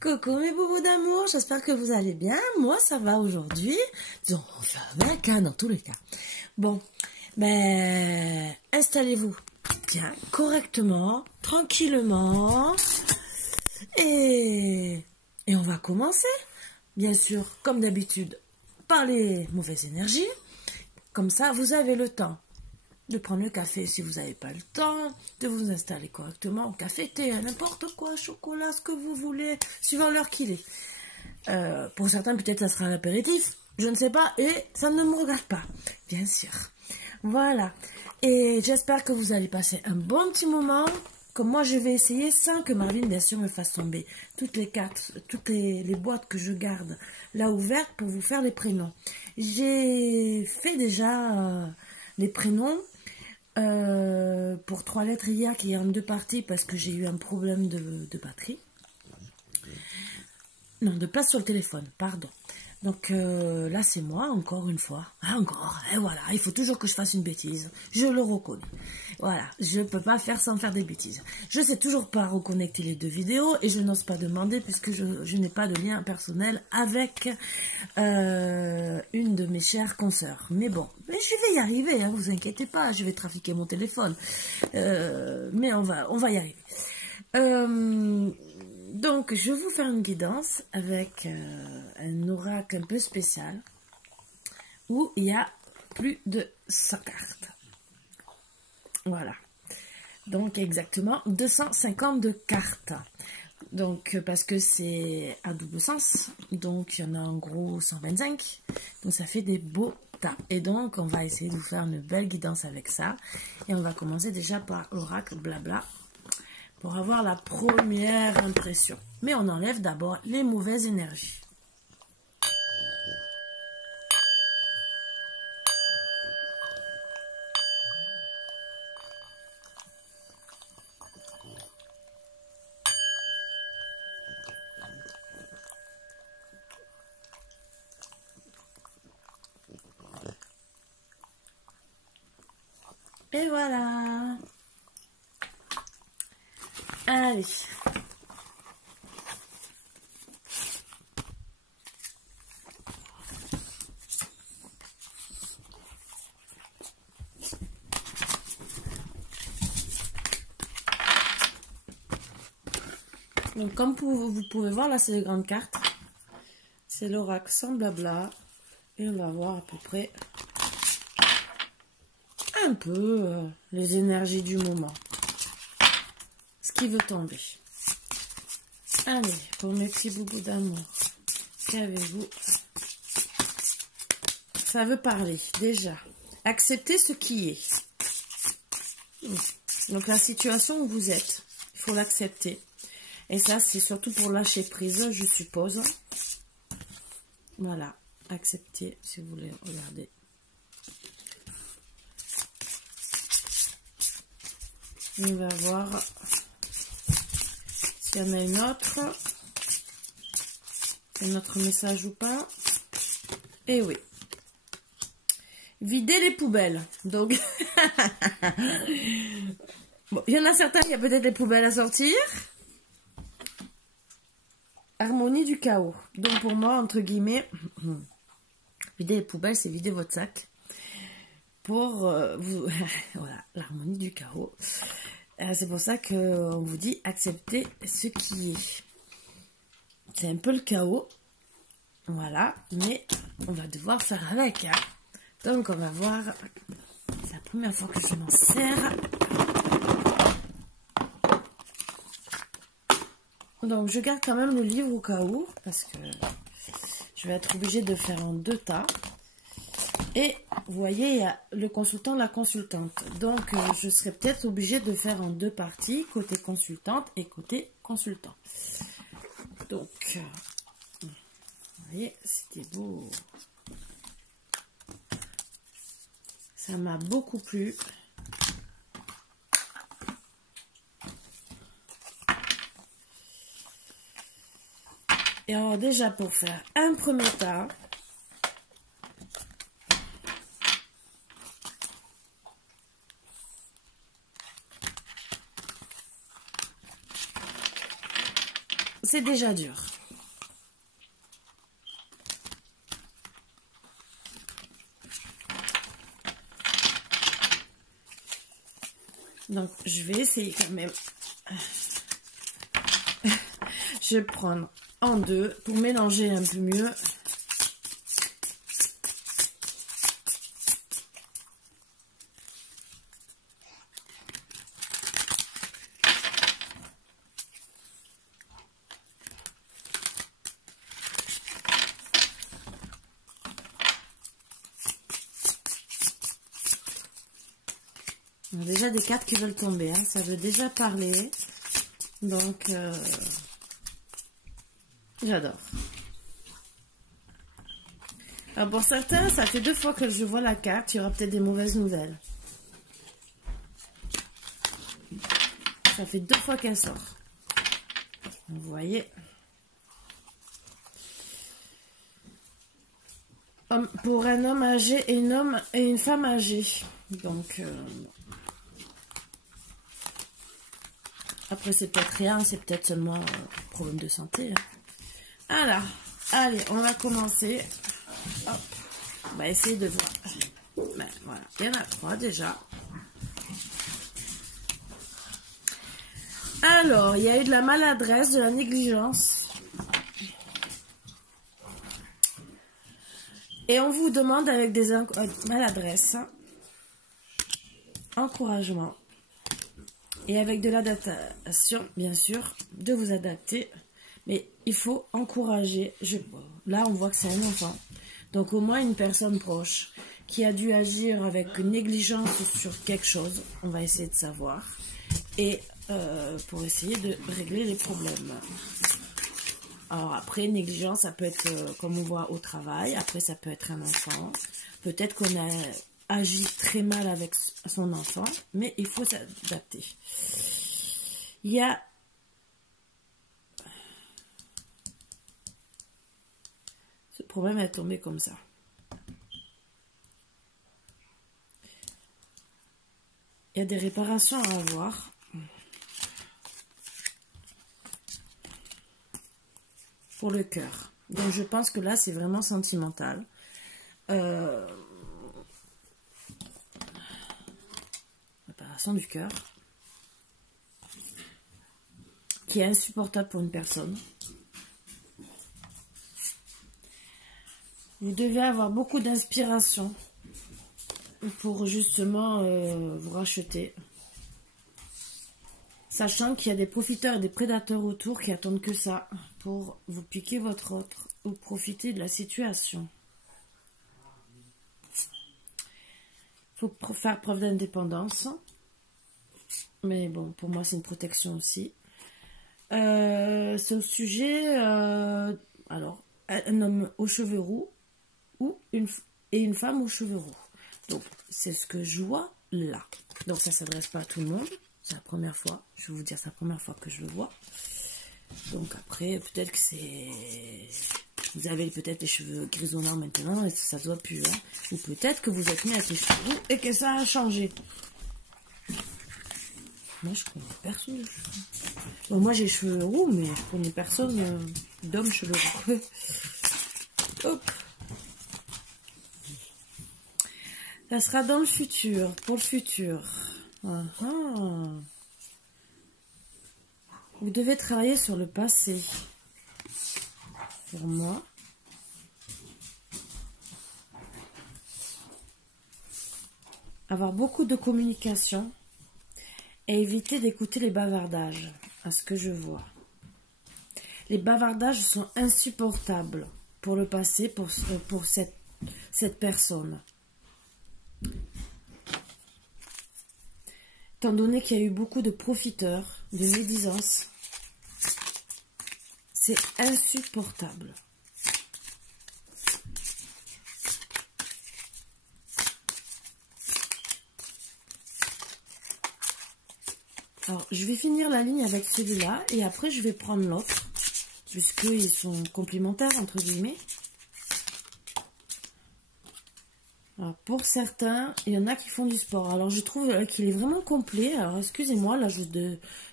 Coucou mes boubous d'amour, j'espère que vous allez bien. Moi ça va aujourd'hui. Disons, on fait avec dans tous les cas. Bon, ben installez-vous bien, correctement, tranquillement. Et on va commencer. Bien sûr, comme d'habitude, par les mauvaises énergies. Comme ça, vous avez le temps de prendre le café si vous n'avez pas le temps, de vous installer correctement, café, thé, n'importe quoi, chocolat, ce que vous voulez, suivant l'heure qu'il est. Pour certains, peut-être ça sera un apéritif, je ne sais pas, et ça ne me regarde pas, bien sûr. Voilà, et j'espère que vous allez passer un bon petit moment, comme moi je vais essayer, sans que Marvin, bien sûr, me fasse tomber toutes les boîtes que je garde là ouvertes pour vous faire les prénoms. J'ai fait déjà les prénoms, pour 3 lettres hier qui est en 2 parties parce que j'ai eu un problème de batterie. Non, de place sur le téléphone, pardon. Donc là c'est moi, encore une fois. Encore, et voilà, il faut toujours que je fasse une bêtise. Je le reconnais. Voilà, je peux pas faire sans faire des bêtises. Je sais toujours pas reconnecter les 2 vidéos et je n'ose pas demander puisque je n'ai pas de lien personnel avec une de mes chères consoeurs. Mais bon, mais je vais y arriver, hein, vous inquiétez pas, je vais trafiquer mon téléphone. Mais on va y arriver. Donc, je vais vous faire une guidance avec un oracle un peu spécial où il y a plus de 100 cartes. Voilà. Donc, exactement 252 cartes. Donc, parce que c'est à double sens. Donc, il y en a en gros 125. Donc, ça fait des beaux tas. Et donc, on va essayer de vous faire une belle guidance avec ça. Et on va commencer déjà par oracle blabla, pour avoir la première impression. Mais on enlève d'abord les mauvaises énergies. Et voilà. Allez. Donc comme vous pouvez voir, là c'est les grandes cartes. C'est l'oracle sans blabla. Et on va voir à peu près un peu les énergies du moment. Ce qui veut tomber. Allez, pour mes petits boubous d'amour, qu'avez-vous? Ça veut parler, déjà. Accepter ce qui est. Donc, la situation où vous êtes, il faut l'accepter. Et ça, c'est surtout pour lâcher prise, je suppose. Voilà, accepter, si vous voulez, regardez. On va voir s'il y en a une autre. Un autre message ou pas. Et oui. Vider les poubelles. Donc, bon, il y en a certains, il y a peut-être des poubelles à sortir. Harmonie du chaos. Donc pour moi, entre guillemets, vider les poubelles, c'est vider votre sac. Pour vous, voilà, l'harmonie du chaos. C'est pour ça qu'on vous dit accepter ce qui est. C'est un peu le chaos. Voilà, mais on va devoir faire avec. Hein. Donc on va voir. C'est la première fois que je m'en sers. Donc je garde quand même le livre au cas où, parce que je vais être obligée de faire en 2 tas. Et vous voyez, il y a le consultant, la consultante. Donc je serai peut-être obligée de faire en 2 parties, côté consultante et côté consultant. Donc, vous voyez, c'était beau. Ça m'a beaucoup plu. Et alors déjà pour faire un premier tas, c'est déjà dur. Donc, je vais essayer quand même. Je vais prendre en deux pour mélanger un peu mieux. Il y a déjà des cartes qui veulent tomber, hein. Ça veut déjà parler. Donc, j'adore. Alors pour certains, ça fait 2 fois que je vois la carte. Il y aura peut-être des mauvaises nouvelles. Ça fait 2 fois qu'elle sort. Vous voyez. Pour un homme âgé et une femme âgée. Donc, après, c'est peut-être rien, c'est peut-être seulement un problème de santé. Hein. Alors, allez, on va commencer. Hop. On va essayer de voir. Ben, voilà, il y en a 3 déjà. Alors, il y a eu de la maladresse, de la négligence. Et on vous demande avec des maladresses, encouragement. Et avec de l'adaptation, bien sûr, de vous adapter. Mais il faut encourager. Là, on voit que c'est un enfant. Donc, au moins une personne proche qui a dû agir avec négligence sur quelque chose. On va essayer de savoir. Et pour essayer de régler les problèmes. Alors après, négligence, ça peut être comme on voit au travail. Après, ça peut être un enfant. Peut-être qu'on a agi très mal avec son enfant. Mais il faut s'adapter. Il y a... Ce problème est tombé comme ça. Il y a des réparations à avoir. Pour le cœur. Donc je pense que là c'est vraiment sentimental. Réparation du cœur. Qui est insupportable pour une personne. Vous devez avoir beaucoup d'inspiration pour justement vous racheter. Sachant qu'il y a des profiteurs et des prédateurs autour qui attendent que ça pour vous piquer votre autre ou profiter de la situation. Il faut faire preuve d'indépendance. Mais bon, pour moi, c'est une protection aussi. C'est au sujet, alors, un homme aux cheveux roux et une femme aux cheveux roux. Donc, c'est ce que je vois là. Donc, ça ne s'adresse pas à tout le monde. C'est la première fois, je vais vous dire, c'est la première fois que je le vois. Donc après, peut-être que c'est... Vous avez peut-être les cheveux grisonnants maintenant et ça ne se voit plus. Hein. Ou peut-être que vous êtes mis avec les cheveux roux et que ça a changé. Moi, je connais personne de cheveux. Bon, moi, j'ai les cheveux roux, mais je connais personne d'homme cheveux roux. Hop. Ça sera dans le futur, pour le futur. Vous devez travailler sur le passé. Pour moi. Avoir beaucoup de communication et éviter d'écouter les bavardages, à ce que je vois. Les bavardages sont insupportables pour le passé, pour cette personne. Étant donné qu'il y a eu beaucoup de profiteurs, de médisance, c'est insupportable. Alors, je vais finir la ligne avec celui-là et après je vais prendre l'autre, puisqu'ils sont complémentaires, entre guillemets. Alors, pour certains, il y en a qui font du sport. Alors, je trouve qu'il est vraiment complet. Alors, excusez-moi, là,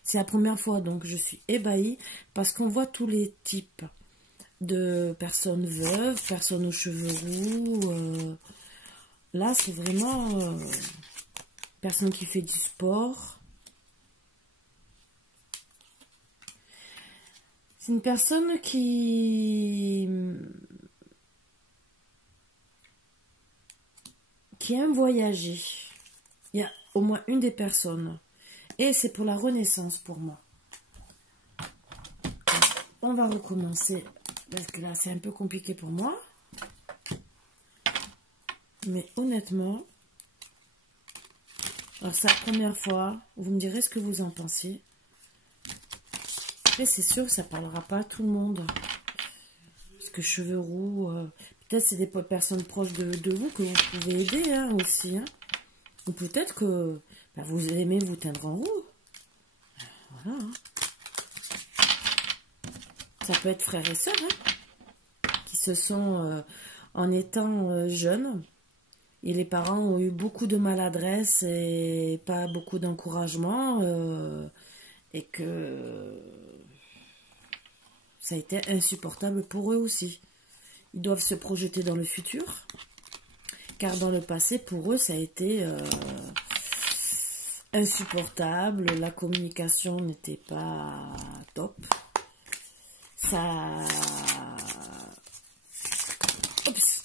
c'est la première fois, donc je suis ébahie parce qu'on voit tous les types de personnes veuves, personnes aux cheveux roux. Là, c'est vraiment personne qui fait du sport. C'est une personne qui aime voyager. Il y a au moins une des personnes. Et c'est pour la renaissance pour moi. On va recommencer. Parce que là, c'est un peu compliqué pour moi. Mais honnêtement, alors c'est la première fois. Vous me direz ce que vous en pensez. Après, c'est sûr que ça ne parlera pas à tout le monde. Parce que cheveux roux... peut-être c'est des personnes proches de vous que vous pouvez aider hein, aussi. Hein. Ou peut-être que vous aimez vous teindre en roux. Voilà. Hein. Ça peut être frères et sœurs qui se sont, en étant jeunes, et les parents ont eu beaucoup de maladresse et pas beaucoup d'encouragement, et que ça a été insupportable pour eux aussi. Ils doivent se projeter dans le futur, car dans le passé, pour eux, ça a été insupportable. La communication n'était pas top. Ça... Oups,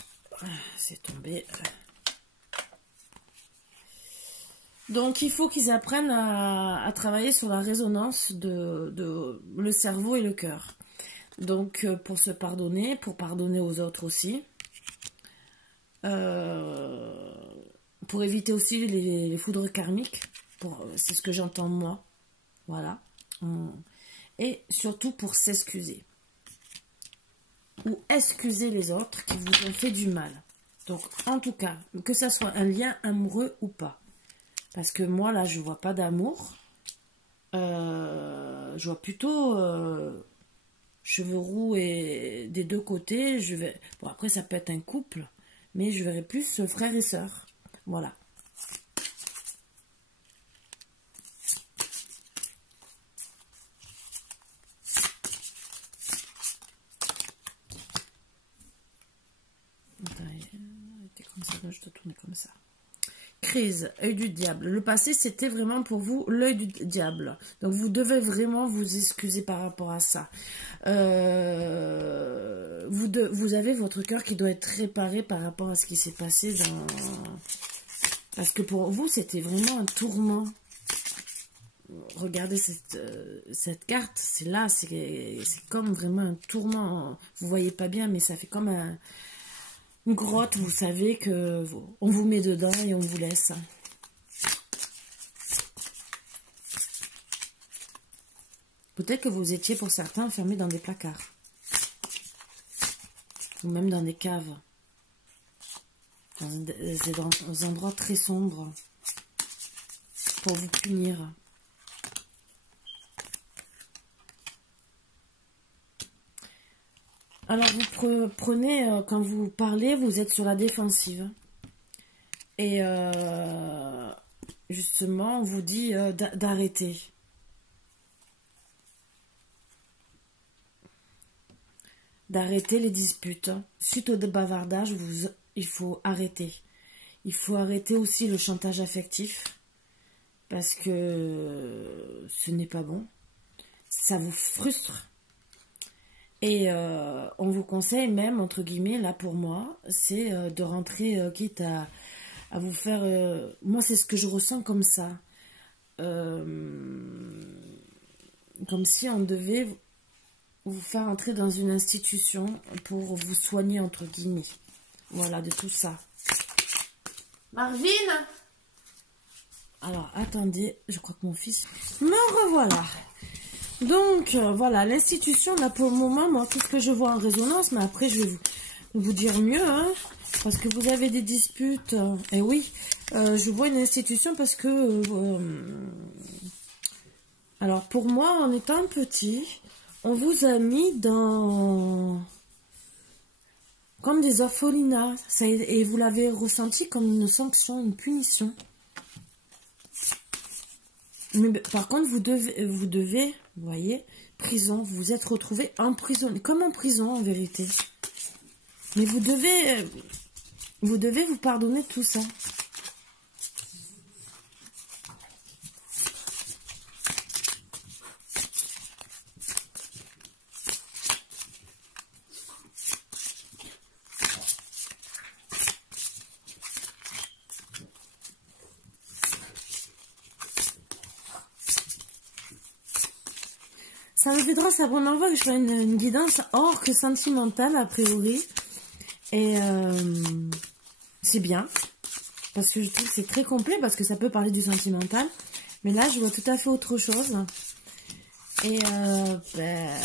c'est tombé. Donc, il faut qu'ils apprennent à travailler sur la résonance de le cerveau et le cœur. Donc, pour se pardonner, pour pardonner aux autres aussi. Pour éviter aussi les foudres karmiques. C'est ce que j'entends moi. Voilà. Et surtout pour s'excuser. Ou excuser les autres qui vous ont fait du mal. Donc, en tout cas, que ça soit un lien amoureux ou pas. Parce que moi, là, je vois pas d'amour. Je vois plutôt cheveux roux et des deux côtés. Bon, après, ça peut être un couple. Mais je verrais plus frères et sœurs. Voilà. Comme ça, là, je dois tourner comme ça. Crise, œil du diable. Le passé, c'était vraiment pour vous l'œil du diable. Donc, vous devez vraiment vous excuser par rapport à ça. Vous avez votre cœur qui doit être réparé par rapport à ce qui s'est passé dans... Parce que pour vous, c'était vraiment un tourment. Regardez cette carte, c'est là, c'est comme vraiment un tourment. Vous voyez pas bien, mais ça fait comme une grotte, vous savez que on vous met dedans et on vous laisse. Peut-être que vous étiez pour certains enfermés dans des placards. Ou même dans des caves. Dans des endroits très sombres. Pour vous punir. Alors, vous prenez, quand vous parlez, vous êtes sur la défensive. Et justement, on vous dit d'arrêter. D'arrêter les disputes. Suite au bavardage, il faut arrêter. Il faut arrêter aussi le chantage affectif. Parce que ce n'est pas bon. Ça vous frustre. Et on vous conseille même, entre guillemets, là pour moi, c'est de rentrer, quitte à vous faire... moi, c'est ce que je ressens comme ça. Comme si on devait vous faire entrer dans une institution pour vous soigner, entre guillemets. Voilà, de tout ça. Marvin! Alors, attendez, je crois que mon fils... Me revoilà. Donc, voilà, l'institution, là, pour le moment, moi, tout ce que je vois en résonance, mais après, je vais vous dire mieux, hein, parce que vous avez des disputes, et oui, je vois une institution parce que, alors, pour moi, en étant petit, on vous a mis dans Comme des orphelinats. Et vous l'avez ressenti comme une sanction, une punition. Mais par contre, vous devez, vous voyez, prison, vous vous êtes retrouvé en prison, comme en prison en vérité. Mais vous devez vous pardonner tout ça. Ça me fait drôle, c'est la première fois que je fais une guidance hors que sentimentale, a priori. Et c'est bien. Parce que je trouve que c'est très complet, parce que ça peut parler du sentimental. Mais là, je vois tout à fait autre chose. Et ben,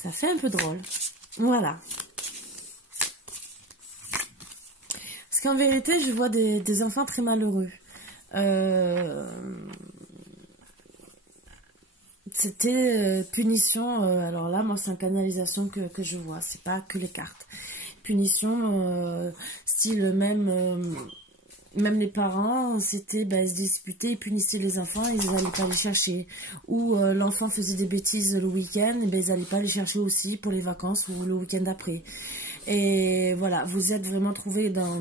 ça fait un peu drôle. Voilà. Parce qu'en vérité, je vois des enfants très malheureux. C'était punition, alors là, moi, c'est en canalisation que je vois, c'est pas que les cartes. Punition, style même les parents, c'était, ben, ils se disputaient, ils punissaient les enfants, ils n'allaient pas les chercher. Ou l'enfant faisait des bêtises le week-end, et ben, ils n'allaient pas les chercher aussi pour les vacances ou le week-end d'après. Et voilà, vous êtes vraiment trouvé dans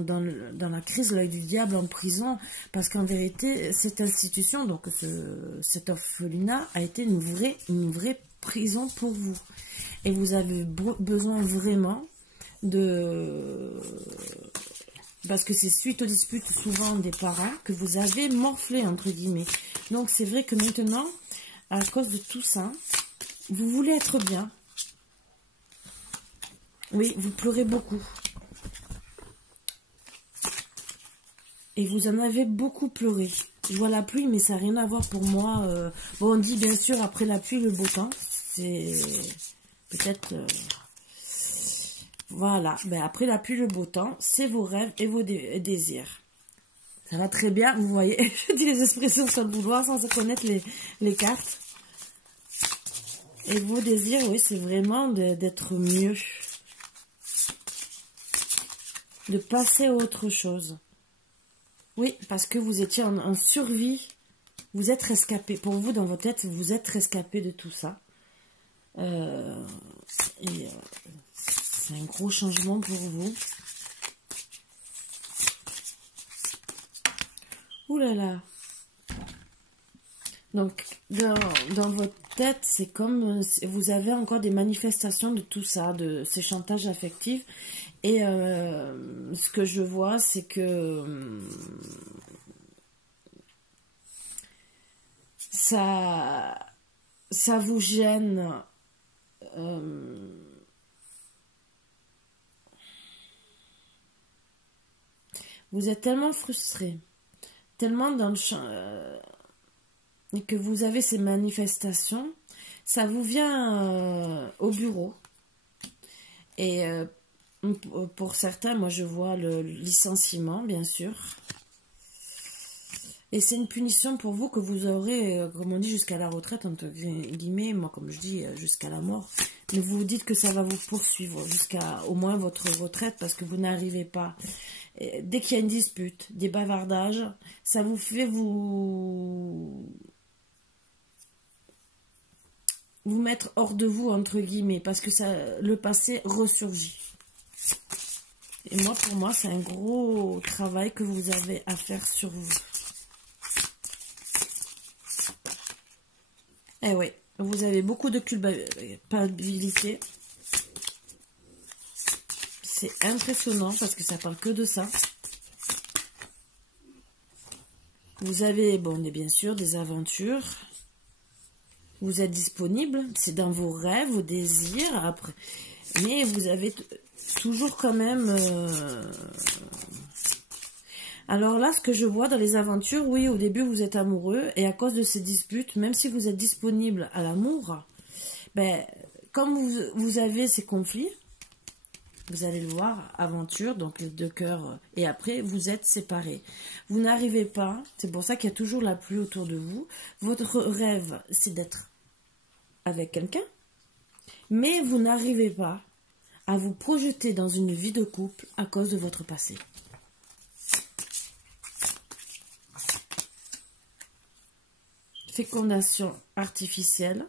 la crise, l'œil du diable, en prison, parce qu'en vérité, cette institution, donc cet orphelinat, a été une vraie prison pour vous. Et vous avez besoin vraiment parce que c'est suite aux disputes souvent des parents que vous avez morflé, entre guillemets. Donc c'est vrai que maintenant, à cause de tout ça, vous voulez être bien. Oui, vous pleurez beaucoup. Et vous en avez beaucoup pleuré. Je vois la pluie, mais ça n'a rien à voir pour moi. Bon, on dit bien sûr après la pluie, le beau temps. C'est peut-être... voilà, ben, après la pluie, le beau temps, c'est vos rêves et vos désirs. Ça va très bien, vous voyez. Je dis les expressions sur le boudoir sans connaître les cartes. Et vos désirs, oui, c'est vraiment d'être mieux. De passer à autre chose. Oui, parce que vous étiez en survie. Vous êtes rescapé. Pour vous, dans votre tête, vous êtes rescapé de tout ça. C'est un gros changement pour vous. Ouh là là. Donc, dans votre tête, c'est comme vous avez encore des manifestations de tout ça, de ces chantages affectifs. Et ce que je vois, c'est que ça vous gêne. Vous êtes tellement frustré, tellement dans le champ, et que vous avez ces manifestations, ça vous vient au bureau. Et pour certains, moi je vois le licenciement, bien sûr. Et c'est une punition pour vous que vous aurez, comme on dit, jusqu'à la retraite, entre guillemets, moi comme je dis, jusqu'à la mort. Mais vous vous dites que ça va vous poursuivre jusqu'à au moins votre retraite parce que vous n'arrivez pas. Et dès qu'il y a une dispute, des bavardages, ça vous fait vous mettre hors de vous, entre guillemets, parce que le passé ressurgit. Et moi, pour moi, c'est un gros travail que vous avez à faire sur vous. Eh oui, vous avez beaucoup de culpabilité. C'est impressionnant parce que ça parle que de ça. Vous avez, bon, bien sûr, des aventures. Vous êtes disponible. C'est dans vos rêves, vos désirs. Après. Mais vous avez toujours quand même... Alors là, ce que je vois dans les aventures, oui, au début, vous êtes amoureux. Et à cause de ces disputes, même si vous êtes disponible à l'amour, ben, comme vous avez ces conflits, vous allez le voir, aventure, donc les deux cœurs, et après, vous êtes séparés. Vous n'arrivez pas, c'est pour ça qu'il y a toujours la pluie autour de vous. Votre rêve, c'est d'être avec quelqu'un, mais vous n'arrivez pas à vous projeter dans une vie de couple à cause de votre passé. Fécondation artificielle.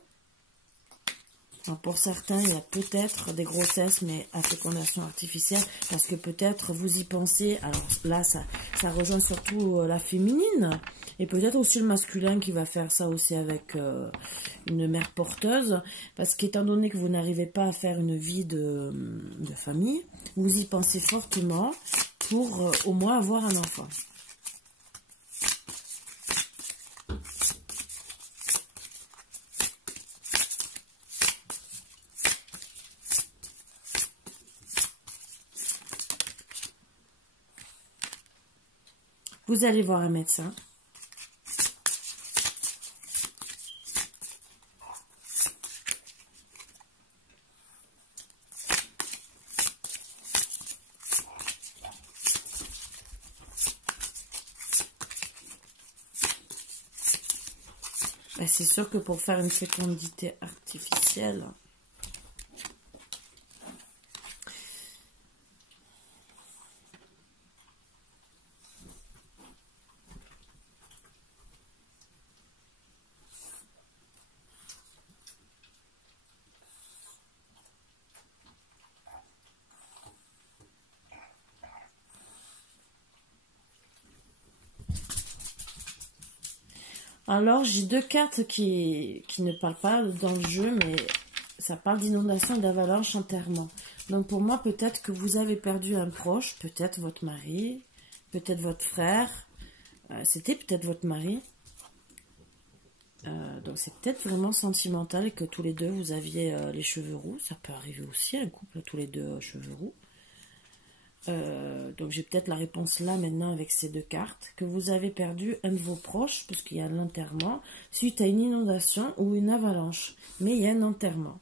Alors pour certains, il y a peut-être des grossesses, mais à fécondation artificielle, parce que peut-être vous y pensez. Alors là, ça rejoint surtout la féminine, et peut-être aussi le masculin qui va faire ça aussi avec une mère porteuse, parce qu'étant donné que vous n'arrivez pas à faire une vie de famille, vous y pensez fortement pour au moins avoir un enfant. Vous allez voir un médecin. Ben, c'est sûr que pour faire une fécondité artificielle, alors, j'ai deux cartes qui ne parlent pas dans le jeu, mais ça parle d'inondation et d'avalanche enterrement. Donc, pour moi, peut-être que vous avez perdu un proche, peut-être votre mari, peut-être votre frère. C'était peut-être votre mari. Donc, c'est peut-être vraiment sentimental et que tous les deux, vous aviez les cheveux roux. Ça peut arriver aussi, un couple, tous les deux cheveux roux. Donc j'ai peut-être la réponse là maintenant avec ces deux cartes, que vous avez perdu un de vos proches, parce qu'il y a l'enterrement, suite à une inondation ou une avalanche, mais il y a un enterrement.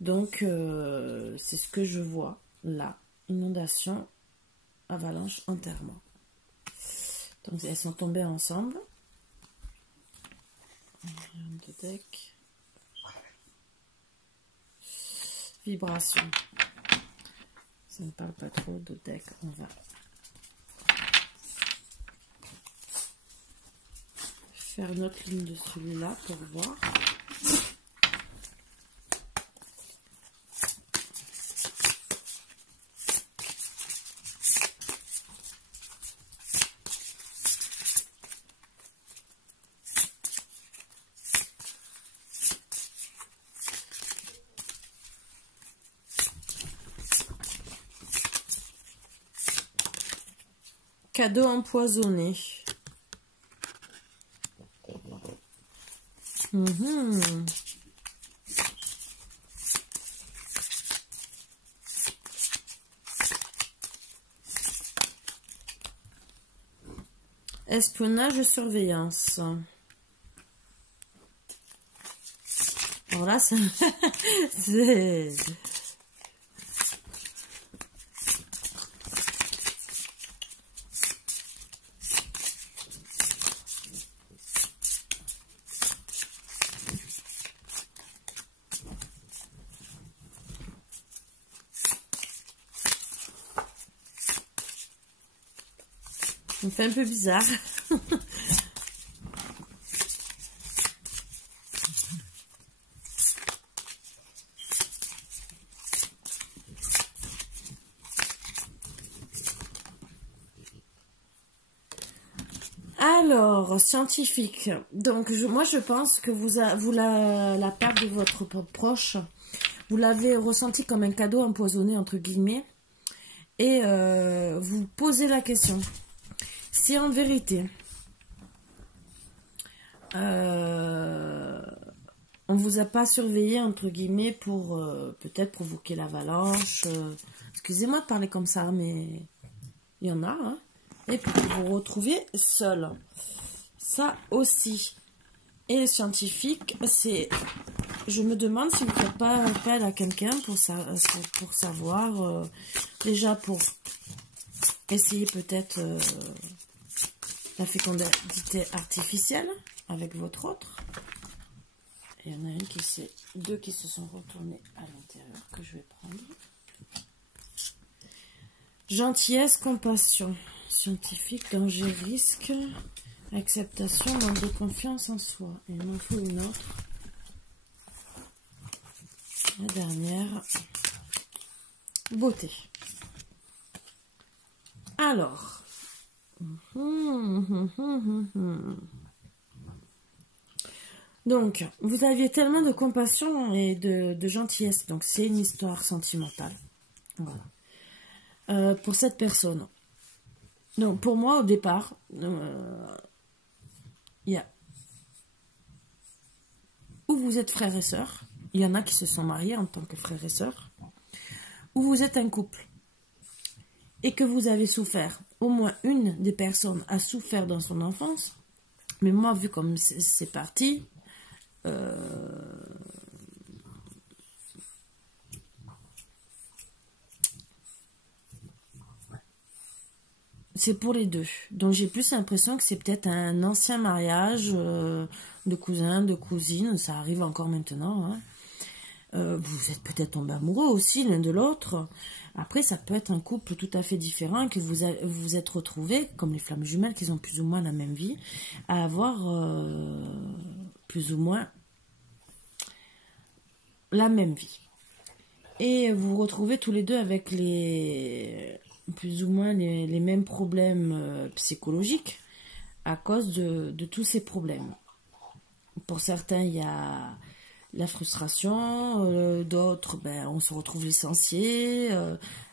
Donc c'est ce que je vois là, inondation, avalanche, enterrement. Donc elles sont tombées ensemble. De deck. Vibration. Ça ne parle pas trop de deck, on va faire une autre ligne de celui-là pour voir. Cadeau empoisonné. Espionnage et surveillance. Alors là, c'est... Ça me fait un peu bizarre. Alors, scientifique. Donc, moi, je pense que la perte de votre proche, vous l'avez ressenti comme un cadeau empoisonné, entre guillemets. Et vous posez la question. Si en vérité, on vous a pas surveillé, entre guillemets, pour peut-être provoquer l'avalanche. Excusez-moi de parler comme ça, mais il y en a, hein. Et puis vous vous retrouviez seul. Ça aussi. Et le scientifique, c'est... Je me demande si vous ne faites pas appel à quelqu'un pour savoir... déjà pour essayer peut-être la fécondité artificielle avec votre autre. Et il y en a deux qui se sont retournés à l'intérieur que je vais prendre. Gentillesse, compassion. Scientifique, danger, risque. Acceptation, manque de confiance en soi. Et il m'en faut une autre. La dernière. Beauté. Alors. Donc, vous aviez tellement de compassion et de gentillesse. Donc, c'est une histoire sentimentale. Voilà. Pour cette personne. Donc, pour moi, au départ, il y a où vous êtes frères et sœurs. Il y en a qui se sont mariés en tant que frères et sœurs. Ou vous êtes un couple. Et que vous avez souffert. Au moins une des personnes a souffert dans son enfance. Mais moi, vu comme c'est parti... c'est pour les deux. Donc j'ai plus l'impression que c'est peut-être un ancien mariage de cousins, de cousines. Ça arrive encore maintenant. Hein. Vous êtes peut-être tombés amoureux aussi l'un de l'autre. Après, ça peut être un couple tout à fait différent, que vous vous êtes retrouvés, comme les flammes jumelles, qui ont plus ou moins la même vie, à avoir plus ou moins la même vie. Et vous vous retrouvez tous les deux avec plus ou moins les mêmes problèmes psychologiques à cause de tous ces problèmes. Pour certains, il y a la frustration, d'autres, on se retrouve licencié,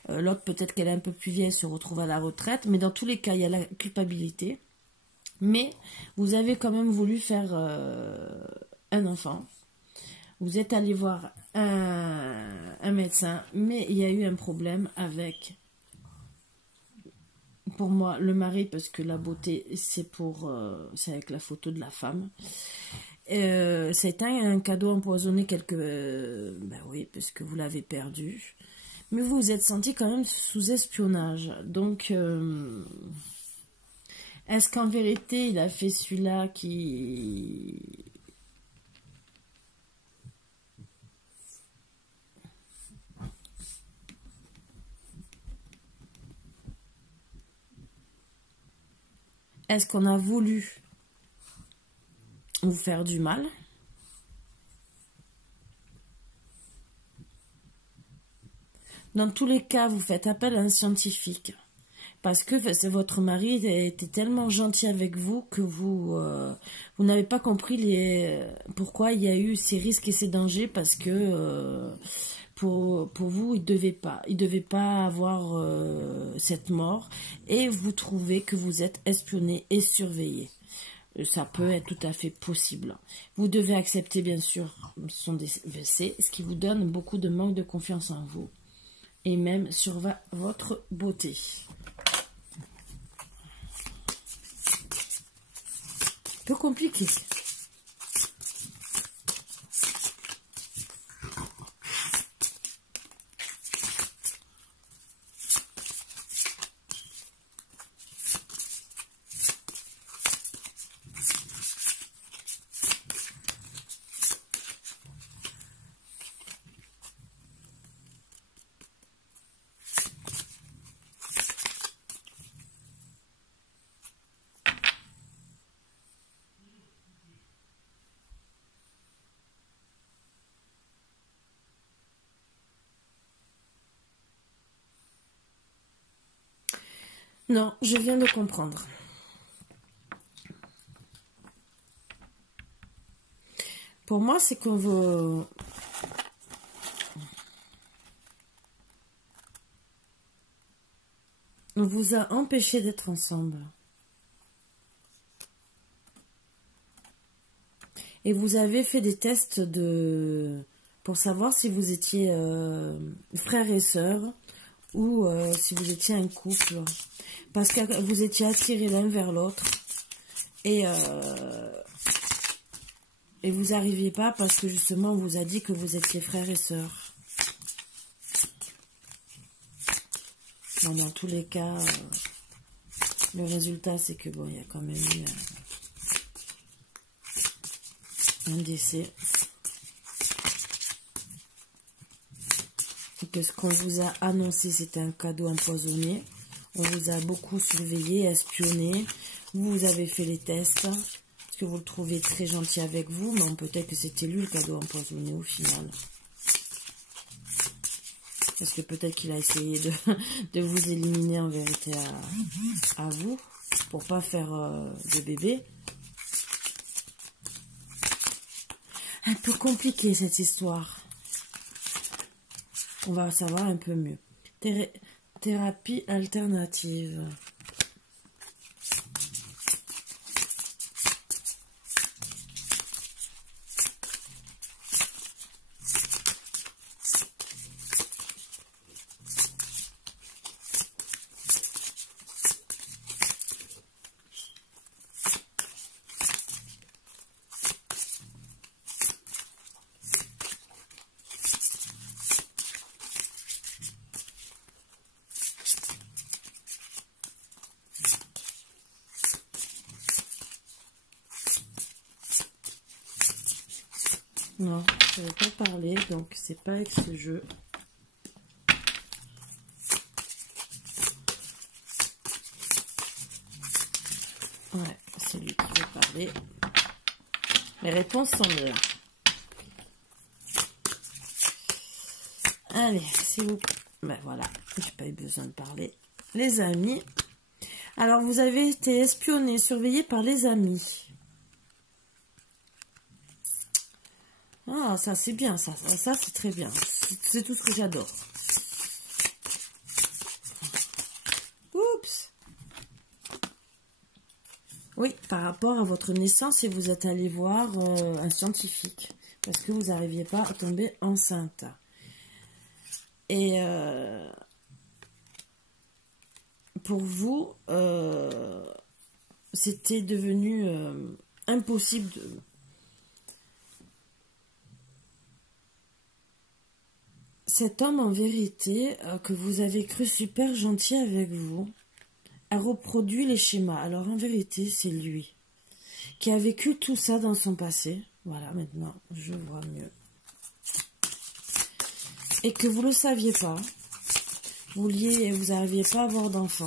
l'autre, peut-être qu'elle est un peu plus vieille, se retrouve à la retraite, mais dans tous les cas, il y a la culpabilité. Mais vous avez quand même voulu faire un enfant. Vous êtes allé voir un médecin, mais il y a eu un problème avec, pour moi, le mari, parce que la beauté, c'est avec la photo de la femme. C'est un cadeau empoisonné oui, parce que vous l'avez perdu. Mais vous vous êtes senti quand même sous espionnage. Donc, est-ce qu'en vérité, il a fait celui-là qui... Est-ce qu'on a voulu vous faire du mal? Dans tous les cas, vous faites appel à un scientifique. Parce que votre mari était tellement gentil avec vous que vous n'avez pas compris pourquoi il y a eu ces risques et ces dangers. Parce que pour vous, il devait pas avoir cette mort. Et vous trouvez que vous êtes espionné et surveillé. Ça peut être tout à fait possible. Vous devez accepter, bien sûr, son décès, ce qui vous donne beaucoup de manque de confiance en vous. Et même sur votre beauté. Un peu compliqué. Non, je viens de comprendre. Pour moi, c'est qu'on vous a empêché d'être ensemble. Et vous avez fait des tests pour savoir si vous étiez frères et sœurs ou si vous étiez un couple. Parce que vous étiez attirés l'un vers l'autre. Et vous n'arriviez pas parce que justement on vous a dit que vous étiez frères et sœurs. Bon, dans tous les cas, le résultat c'est que bon, il y a quand même eu un décès. que ce qu'on vous a annoncé, c'était un cadeau empoisonné. On vous a beaucoup surveillé, espionné. Vous avez fait les tests, parce que vous le trouvez très gentil avec vous, mais peut-être que c'était lui le cadeau empoisonné au final. Parce que peut-être qu'il a essayé de vous éliminer en vérité à vous, pour pas faire de bébé. Un peu compliqué cette histoire. On va savoir un peu mieux. Thérapie alternative. Non, je ne vais pas parler, donc c'est pas avec ce jeu. Ouais, c'est lui qui veut parler. Les réponses sont là. Allez, si vous... Ben voilà, j'ai pas eu besoin de parler. Les amis. Alors, vous avez été espionné, surveillé par les amis. Ah, ça c'est bien, ça c'est très bien. C'est tout ce que j'adore. Oups. Oui, par rapport à votre naissance, et vous êtes allé voir un scientifique. Parce que vous n'arriviez pas à tomber enceinte. Et pour vous, c'était devenu impossible de... Cet homme, en vérité, que vous avez cru super gentil avec vous, a reproduit les schémas. Alors, en vérité, c'est lui qui a vécu tout ça dans son passé. Voilà, maintenant, je vois mieux. Et que vous ne le saviez pas. Vous n'arriviez pas à avoir d'enfant.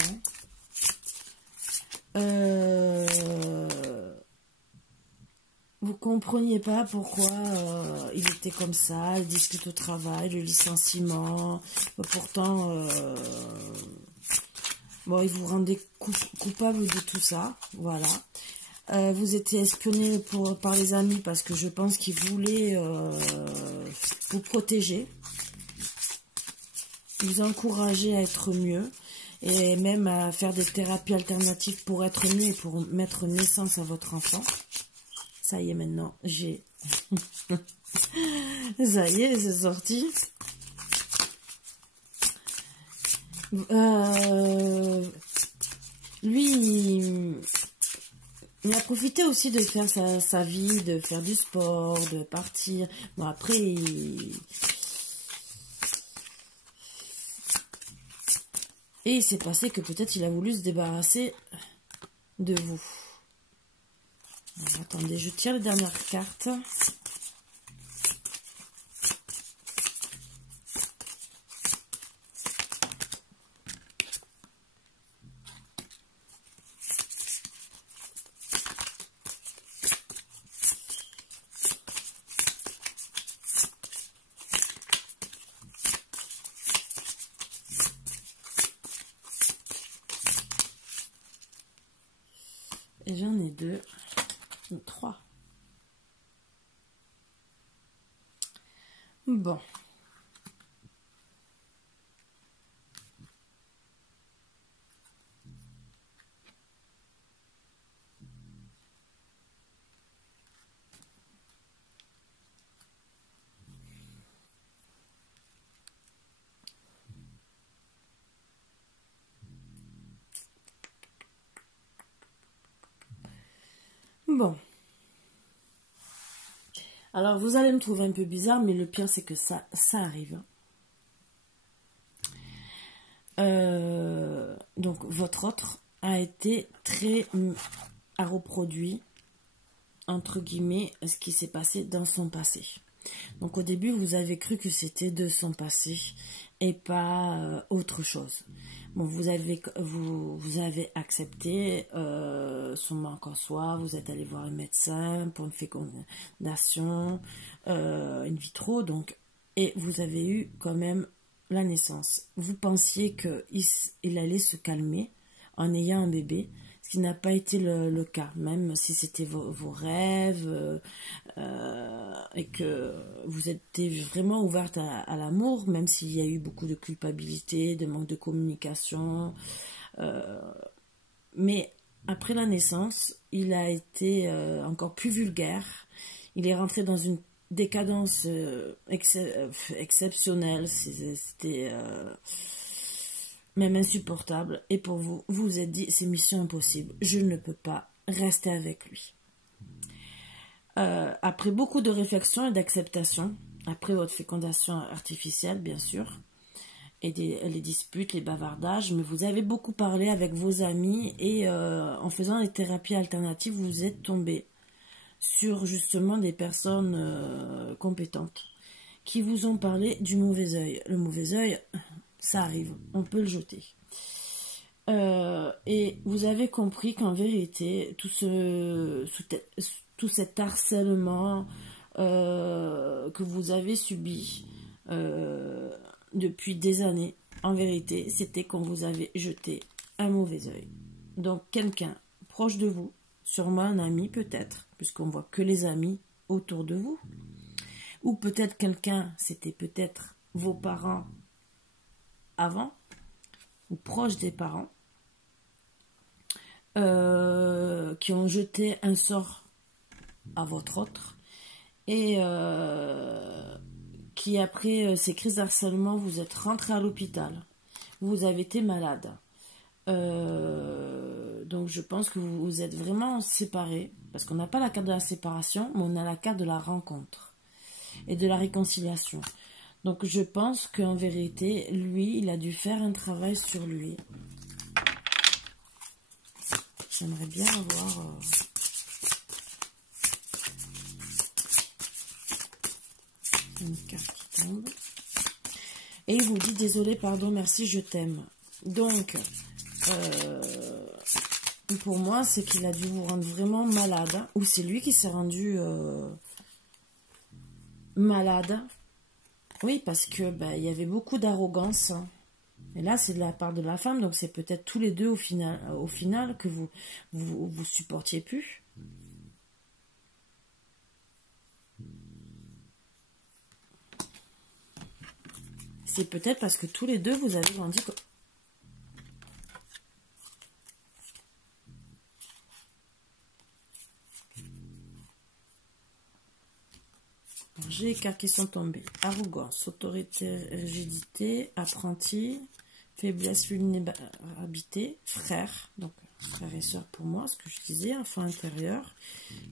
Vous compreniez pas pourquoi il était comme ça, il discute au travail, le licenciement. Pourtant, bon, il vous rendait coupable de tout ça, voilà. Vous étiez espionné par les amis parce que je pense qu'ils voulaient vous protéger, vous encourager à être mieux et même à faire des thérapies alternatives pour être mieux et pour mettre naissance à votre enfant. Ça y est, maintenant, j'ai... Ça y est, c'est sorti. Lui, il a profité aussi de faire sa vie, de faire du sport, de partir. Bon, après, et il s'est passé que peut-être il a voulu se débarrasser de vous. Alors, attendez, je tire la dernière carte. Et j'en ai 2, 3. Bon. Bon. Alors, vous allez me trouver un peu bizarre, mais le pire, c'est que ça arrive. Donc, votre autre a été a reproduit, entre guillemets, ce qui s'est passé dans son passé. Donc au début, vous avez cru que c'était de son passé et pas autre chose. Bon, vous avez accepté son manque en soi, vous êtes allé voir un médecin pour une fécondation in vitro, donc, et vous avez eu quand même la naissance. Vous pensiez qu'il allait se calmer en ayant un bébé, ce qui n'a pas été le cas, même si c'était vos rêves et que vous étiez vraiment ouverte à l'amour, même s'il y a eu beaucoup de culpabilité, de manque de communication. Mais après la naissance, il a été encore plus vulgaire. Il est rentré dans une décadence exceptionnelle. C'était même insupportable. Et pour vous, vous vous êtes dit, c'est mission impossible. Je ne peux pas rester avec lui. Après beaucoup de réflexion et d'acceptation, après votre fécondation artificielle, bien sûr, et les disputes, les bavardages, mais vous avez beaucoup parlé avec vos amis et en faisant les thérapies alternatives, vous êtes tombé sur justement des personnes compétentes qui vous ont parlé du mauvais œil. Le mauvais œil, ça arrive, on peut le jeter. Et vous avez compris qu'en vérité, tout cet harcèlement que vous avez subi depuis des années, en vérité, c'était qu'on vous avait jeté un mauvais œil. Donc quelqu'un proche de vous, sûrement un ami peut-être, puisqu'on voit que les amis autour de vous, ou peut-être quelqu'un, c'était peut-être vos parents avant, ou proches des parents, qui ont jeté un sort à votre autre, et qui après ces crises d'harcèlement, vous êtes rentré à l'hôpital, vous avez été malade. Donc je pense que vous vous êtes vraiment séparés, parce qu'on n'a pas la carte de la séparation, mais on a la carte de la rencontre et de la réconciliation. Donc je pense qu'en vérité, lui, il a dû faire un travail sur lui. J'aimerais bien avoir une carte qui tombe. Et il vous dit désolé, pardon, merci, je t'aime. Donc, pour moi, c'est qu'il a dû vous rendre vraiment malade, hein, ou c'est lui qui s'est rendu malade. Oui, parce que il y avait beaucoup d'arrogance. Hein. Et là, c'est de la part de la femme, donc c'est peut-être tous les deux au final que vous supportiez plus. C'est peut-être parce que tous les deux, vous avez grandi. J'ai les cartes qui sont tombées. Arrogance, autorité, rigidité, apprenti, faiblesse, vulnérabilité, frère, donc frère et soeur pour moi, ce que je disais, enfant intérieur,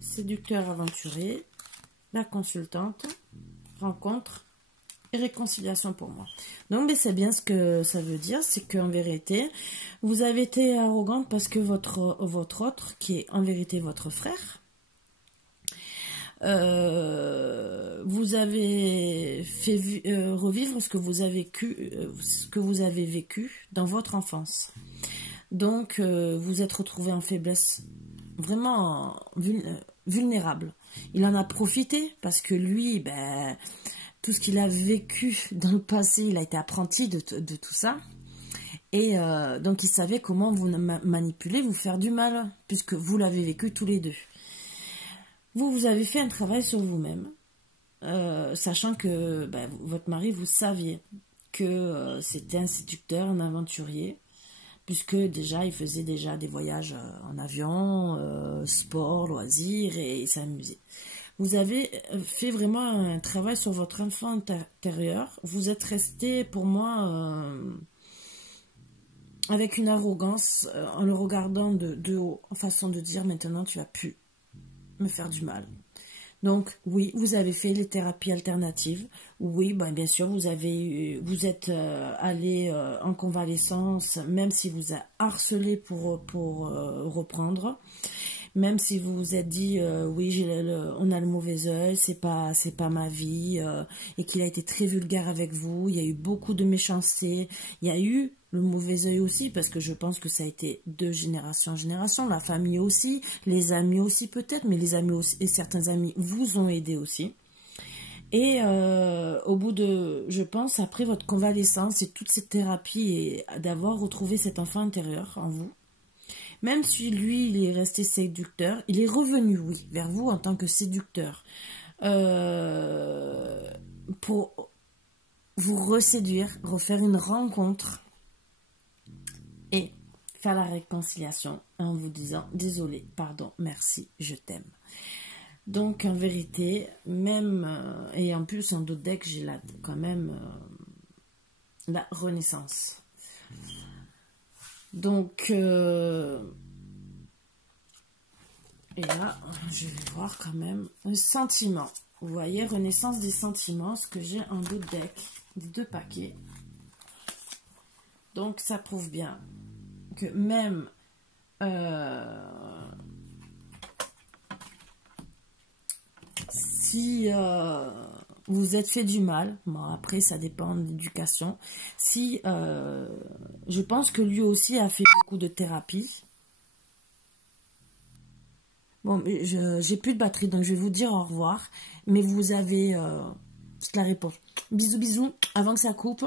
séducteur, aventurier, la consultante, rencontre et réconciliation pour moi. Donc c'est bien ce que ça veut dire, c'est qu'en vérité, vous avez été arrogante parce que votre autre, qui est en vérité votre frère, vous avez fait revivre ce que vous avez vécu dans votre enfance. Donc, vous êtes retrouvé en faiblesse, vraiment vulnérable. Il en a profité parce que lui, tout ce qu'il a vécu dans le passé, il a été apprenti de tout ça. Et donc, il savait comment vous manipuler, vous faire du mal, puisque vous l'avez vécu tous les deux. Vous avez fait un travail sur vous-même, sachant que votre mari, vous saviez que c'était un séducteur, un aventurier, puisque déjà, il faisait déjà des voyages en avion, sport, loisirs, et il s'amusait. Vous avez fait vraiment un travail sur votre enfant intérieur. Vous êtes resté, pour moi, avec une arrogance, en le regardant de haut, en façon de dire, maintenant, tu vas plus me faire du mal. Donc oui, vous avez fait les thérapies alternatives. Oui, bien sûr, vous êtes allé en convalescence, même si vous a harcelé pour reprendre. Même si vous vous êtes dit, oui, on a le mauvais œil, c'est pas ma vie, et qu'il a été très vulgaire avec vous, il y a eu beaucoup de méchanceté, il y a eu le mauvais œil aussi, parce que je pense que ça a été de génération en génération, la famille aussi, les amis aussi peut-être, mais les amis aussi, et certains amis vous ont aidé aussi. Et au bout de, je pense, après votre convalescence et toute cette thérapie et d'avoir retrouvé cet enfant intérieur en vous, même si lui, il est resté séducteur, il est revenu, oui, vers vous en tant que séducteur pour vous reséduire, refaire une rencontre et faire la réconciliation en vous disant désolé, pardon, merci, je t'aime. Donc, en vérité, même, et en plus, en d'autres decks, j'ai là, quand même, la renaissance. Donc, et là, je vais voir quand même un sentiment. Vous voyez, renaissance des sentiments, ce que j'ai en d'autres decks, des 2 paquets. Donc, ça prouve bien que même... si vous êtes fait du mal, bon après ça dépend de l'éducation, si je pense que lui aussi a fait beaucoup de thérapie. Bon, j'ai plus de batterie, donc je vais vous dire au revoir, mais vous avez toute la réponse. Bisous, bisous, avant que ça coupe,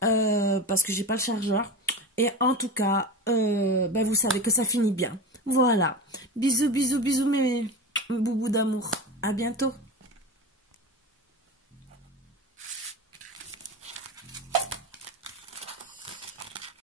parce que j'ai pas le chargeur. Et en tout cas, ben vous savez que ça finit bien. Voilà. Bisous, bisous, bisous, mes boubous d'amour. À bientôt.